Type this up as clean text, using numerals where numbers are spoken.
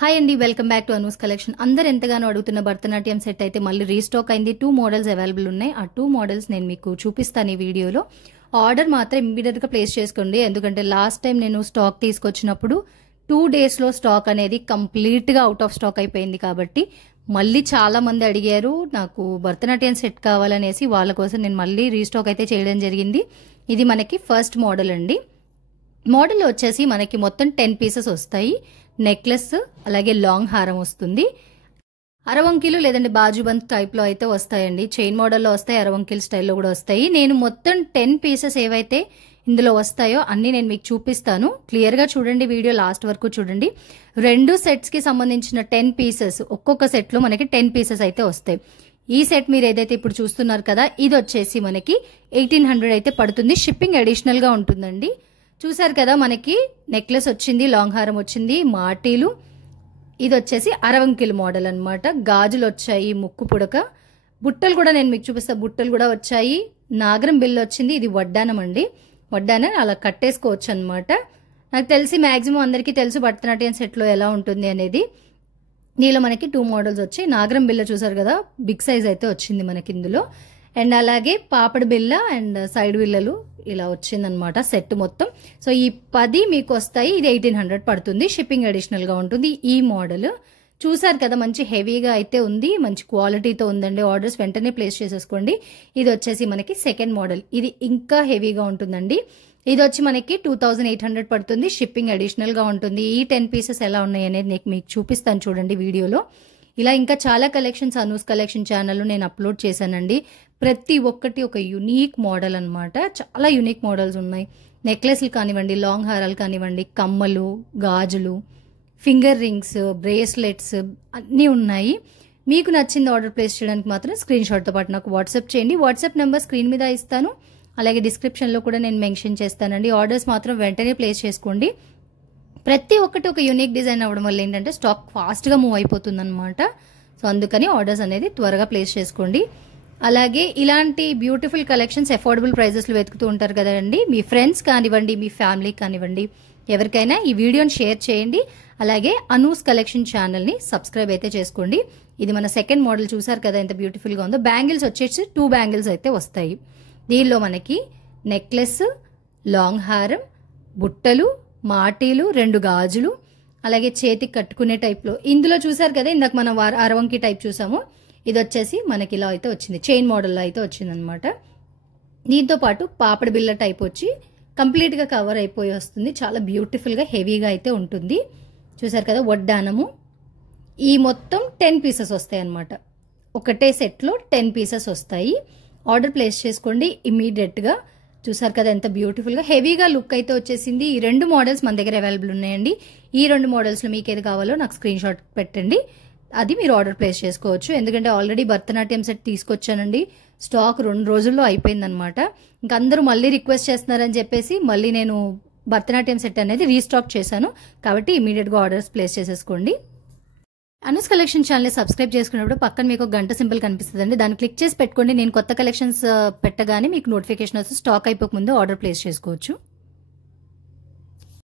Hi అండి, welcome back to Anu's collection. అందరు ఎంతగానో అడుగుతున్న భరతనాట్యం సెట్ అయితే మళ్ళీ రీస్టాక్ అయింది. 2 మోడల్స్ అవైలబుల్ ఉన్నాయి. ఆ 2 మోడల్స్ నేను మీకు చూపిస్తాను ఈ వీడియోలో. ఆర్డర్ మాత్రం ఇమ్మీడియట్ గా ప్లేస్ చేసుకోండి, ఎందుకంటే లాస్ట్ టైం నేను స్టాక్ తీసుకొచ్చినప్పుడు 2 days లో స్టాక్ అనేది కంప్లీట్ గా అవుట్ ఆఫ్ స్టాక్ అయిపోయింది. కాబట్టి మళ్ళీ చాలా మంది అడిగారు నాకు భరతనాట్యం సెట్ కావాలనేసి, వాళ్ళ కోసం నేను మళ్ళీ రీస్టాక్ అయితే చేయడం జరిగింది. ఇది మనకి ఫస్ట్ మోడల్ అండి. మోడల్ వచ్చేసి మనకి మొత్తం 10 పీసెస్ వస్తాయి. నెక్లెస్ అలాగే లాంగ్ హారం వస్తుంది. అరవంకిలు లేదంటే బాజుబంద్ టైప్ లో అయితే వస్తాయండి. చైన్ మోడల్లో వస్తాయి, అరవంకిల్ స్టైల్లో కూడా వస్తాయి. నేను మొత్తం 10 పీసెస్ ఏవైతే ఇందులో వస్తాయో అన్ని నేను మీకు చూపిస్తాను. క్లియర్ గా చూడండి, వీడియో లాస్ట్ వరకు చూడండి. 2 సెట్స్ కి సంబంధించిన 10 పీసెస్, ఒక్కొక్క సెట్ లో మనకి 10 పీసెస్ అయితే వస్తాయి. ఈ సెట్ మీరు ఏదైతే ఇప్పుడు చూస్తున్నారు కదా, ఇది వచ్చేసి మనకి 1800 అయితే పడుతుంది. షిప్పింగ్ అడిషనల్ గా ఉంటుందండి. చూసారు కదా, మనకి నెక్లెస్ వచ్చింది, లాంగ్ హారం వచ్చింది, మాటీలు. ఇది వచ్చేసి అరవంకిల్ మోడల్ అన్నమాట. గాజులు వచ్చాయి, ముక్కు పుడక, బుట్టలు కూడా నేను మీకు చూపిస్తా. బుట్టలు కూడా వచ్చాయి. నాగరం బిల్ వచ్చింది. ఇది వడ్డానం అండి. వడ్డానం అలా కట్టేసుకోవచ్చు అనమాట. నాకు తెలిసి మాక్సిమం అందరికీ తెలుసు భరతనాట్యం సెట్ లో ఎలా ఉంటుంది అనేది. దీనిలో మనకి 2 మోడల్స్ వచ్చాయి. నాగరం బిల్ల చూసారు కదా, బిగ్ సైజ్ అయితే వచ్చింది మనకి ఇందులో. అండ్ అలాగే పాపడి బిల్ల అండ్ సైడ్ బిల్లలు ఇలా వచ్చిందనమాట సెట్ మొత్తం. సో ఈ 10 మీకు వస్తాయి. ఇది 1800 పడుతుంది. షిప్పింగ్ అడిషనల్ గా ఉంటుంది. ఈ మోడల్ చూసారు కదా, మంచి హెవీగా అయితే ఉంది, మంచి క్వాలిటీతో ఉందండి. ఆర్డర్స్ వెంటనే ప్లేస్ చేసేసుకోండి. ఇది వచ్చేసి మనకి సెకండ్ మోడల్. ఇది ఇంకా హెవీగా ఉంటుందండి. ఇది వచ్చి మనకి 2800 పడుతుంది. షిప్పింగ్ అడిషనల్ గా ఉంటుంది. ఈ 10 పీసెస్ ఎలా ఉన్నాయి అనేది నేను మీకు చూపిస్తాను చూడండి వీడియోలో. ఇలా ఇంకా చాలా కలెక్షన్స్ అనూస్ కలెక్షన్ ఛానల్లో నేను అప్లోడ్ చేశానండి. ప్రతి ఒక్కటి ఒక యునీక్ మోడల్ అనమాట. చాలా యునీక్ మోడల్స్ ఉన్నాయి. నెక్లెస్లు కానివ్వండి, లాంగ్ హారాలు కానివ్వండి, కమ్మలు, గాజులు, ఫింగర్ రింగ్స్, బ్రేస్లెట్స్ అన్నీ ఉన్నాయి. మీకు నచ్చింది ఆర్డర్ ప్లేస్ చేయడానికి మాత్రం స్క్రీన్ షాట్తో పాటు నాకు వాట్సాప్ చేయండి. వాట్సాప్ నెంబర్ స్క్రీన్ మీద ఇస్తాను, అలాగే డిస్క్రిప్షన్లో కూడా నేను మెన్షన్ చేస్తానండి. ఆర్డర్స్ మాత్రం వెంటనే ప్లేస్ చేసుకోండి. ప్రతి ఒక్కటి ఒక యూనిక్ డిజైన్ అవ్వడం వల్ల ఏంటంటే స్టాక్ ఫాస్ట్గా మూవ్ అయిపోతుంది అనమాట. సో అందుకని ఆర్డర్స్ అనేది త్వరగా ప్లేస్ చేసుకోండి. అలాగే ఇలాంటి బ్యూటిఫుల్ కలెక్షన్స్ అఫోర్డబుల్ ప్రైజెస్లో వెతుకుతూ ఉంటారు కదండి. మీ ఫ్రెండ్స్ కానివ్వండి, మీ ఫ్యామిలీ కానివ్వండి, ఎవరికైనా ఈ వీడియోని షేర్ చేయండి. అలాగే అనూస్ కలెక్షన్ ఛానల్ని సబ్స్క్రైబ్ అయితే చేసుకోండి. ఇది మన సెకండ్ మోడల్ చూసారు కదా ఎంత బ్యూటిఫుల్గా ఉందో. బ్యాంగిల్స్ వచ్చేసి 2 బ్యాంగిల్స్ అయితే వస్తాయి. దీనిలో మనకి నెక్లెస్, లాంగ్ హారం, బుట్టలు, మాటీలు, 2 గాజులు, అలాగే చేతికి కట్టుకునే టైప్లో. ఇందులో చూసారు కదా, ఇందాక మనం అరవంకి టైప్ చూసాము. ఇది వచ్చేసి మనకి ఇలా అయితే వచ్చింది, చైన్ మోడల్లో అయితే వచ్చింది అనమాట. దీంతో పాటు పాపడి బిల్ల టైప్ వచ్చి కంప్లీట్గా కవర్ అయిపోయి వస్తుంది. చాలా బ్యూటిఫుల్గా హెవీగా అయితే ఉంటుంది. చూసారు కదా, వడ్డానము. ఈ మొత్తం 10 పీసెస్ వస్తాయి అనమాట. ఒకటే సెట్లో 10 పీసెస్ వస్తాయి. ఆర్డర్ ప్లేస్ చేసుకోండి ఇమీడియట్గా. చూసారు కదా ఎంత బ్యూటిఫుల్గా హెవీగా లుక్ అయితే వచ్చేసింది. ఈ 2 మోడల్స్ మన దగ్గర అవైలబుల్ ఉన్నాయండి. ఈ 2 మోడల్స్లో మీకు ఏది కావాలో నాకు స్క్రీన్ షాట్ పెట్టండి, అది మీరు ఆర్డర్ ప్లేస్ చేసుకోవచ్చు. ఎందుకంటే ఆల్రెడీ భరతనాట్యం సెట్ తీసుకొచ్చానండి, స్టాక్ 2 రోజుల్లో అయిపోయిందనమాట. ఇంకా అందరూ మళ్ళీ రిక్వెస్ట్ చేస్తున్నారని చెప్పేసి మళ్ళీ నేను భరతనాట్యం సెట్ అనేది రీస్టాక్ చేశాను. కాబట్టి ఇమీడియట్గా ఆర్డర్స్ ప్లేస్ చేసేసుకోండి. అనూస్ కలెక్షన్ ఛానల్ సబ్స్క్రైబ్ చేసుకున్నప్పుడు పక్కన మీకు ఒక గంట సింబల్ కనిపిస్తుందండి, దాన్ని క్లిక్ చేసి పెట్టుకోండి. నేను కొత్త కలెక్షన్స్ పెట్టగానే మీకు నోటిఫికేషన్ వస్తే స్టాక్ అయిపోకముందు ఆర్డర్ ప్లేస్ చేసుకోవచ్చు.